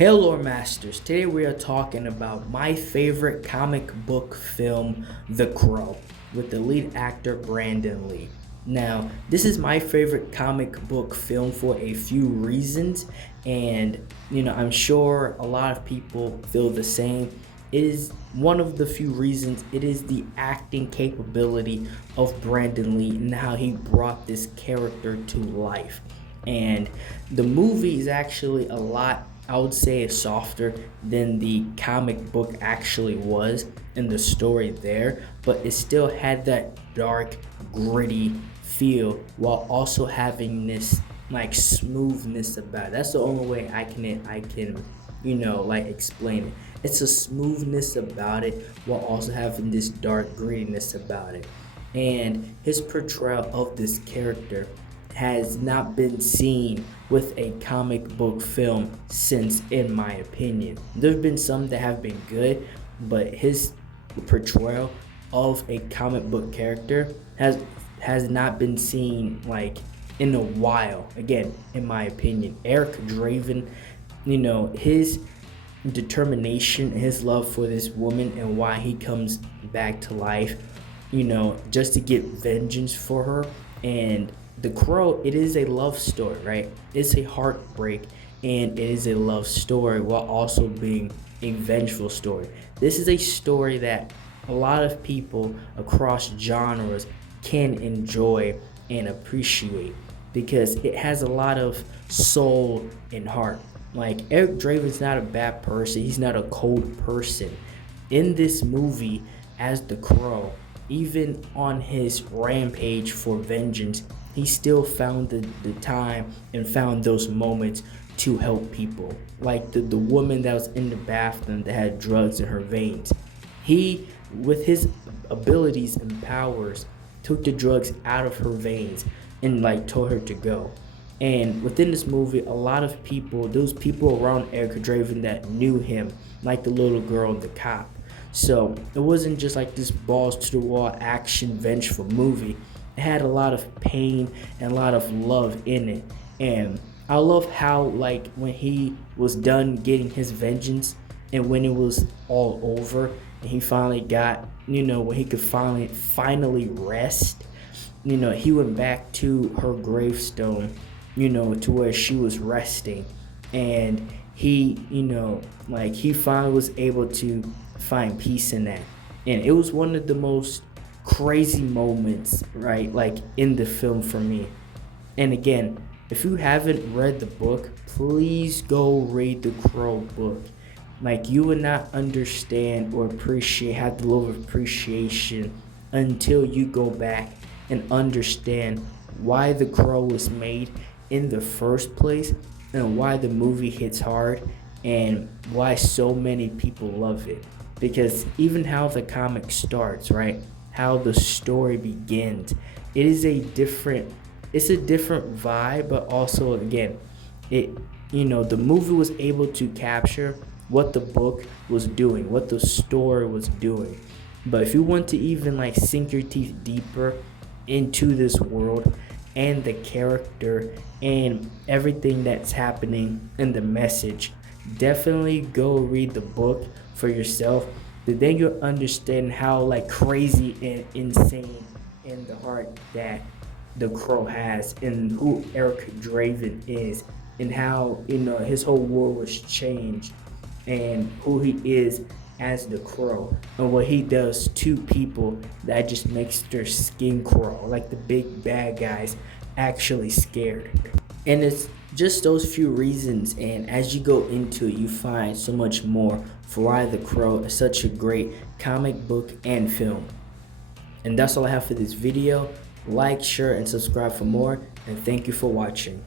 Hey Lore Masters, today we are talking about my favorite comic book film, The Crow, with the lead actor Brandon Lee. Now, this is my favorite comic book film for a few reasons, and I'm sure a lot of people feel the same. It is one of the few reasons. It is the acting capability of Brandon Lee and how he brought this character to life. And the movie is actually a lot, I would say, softer than the comic book actually was in the story there, but it still had that dark, gritty feel while also having this like smoothness about it. That's the only way I can explain it. It's a smoothness about it while also having this dark grittiness about it. And his portrayal of this character has not been seen with a comic book film since, in my opinion. There have been some that have been good, but his portrayal of a comic book character has not been seen like in a while. Again, in my opinion, Eric Draven, his determination, his love for this woman, and why he comes back to life, just to get vengeance for her. And The Crow, it is a love story, right? It's a heartbreak and it is a love story while also being a vengeful story. This is a story that a lot of people across genres can enjoy and appreciate because it has a lot of soul and heart. Like, Eric Draven's not a bad person, he's not a cold person. In this movie, as The Crow, even on his rampage for vengeance, he still found the time and found those moments to help people. Like the woman that was in the bathroom that had drugs in her veins. He, with his abilities and powers, took the drugs out of her veins and like told her to go. And within this movie, a lot of people, those people around Eric Draven that knew him, like the little girl and the cop. So it wasn't just like this balls to the wall action vengeful movie. It had a lot of pain and a lot of love in it. And I love how, like, when he was done getting his vengeance and when it was all over and he finally got, when he could finally rest, he went back to her gravestone, to where she was resting. And he, he finally was able to find peace in that. And it was one of the most crazy moments, right, like in the film for me. And again, if you haven't read the book, please go read the Crow book. Like, you would not understand or have the level of appreciation until you go back and understand why the Crow was made in the first place and why the movie hits hard and why so many people love it. Because even how the comic starts, right, how the story begins, it's a different vibe, but also, again, the movie was able to capture what the book was doing, what the story was doing. But if you want to even like sink your teeth deeper into this world and the character and everything that's happening in the message, definitely go read the book for yourself. But then you'll understand how like crazy and insane in the heart that the Crow has and who Eric Draven is and how his whole world was changed and who he is as the Crow and what he does to people that just makes their skin crawl, like the big bad guys actually scared. And it's just those few reasons, and as you go into it, you find so much more for why The Crow is such a great comic book and film. And that's all I have for this video. Like, share, and subscribe for more, and thank you for watching.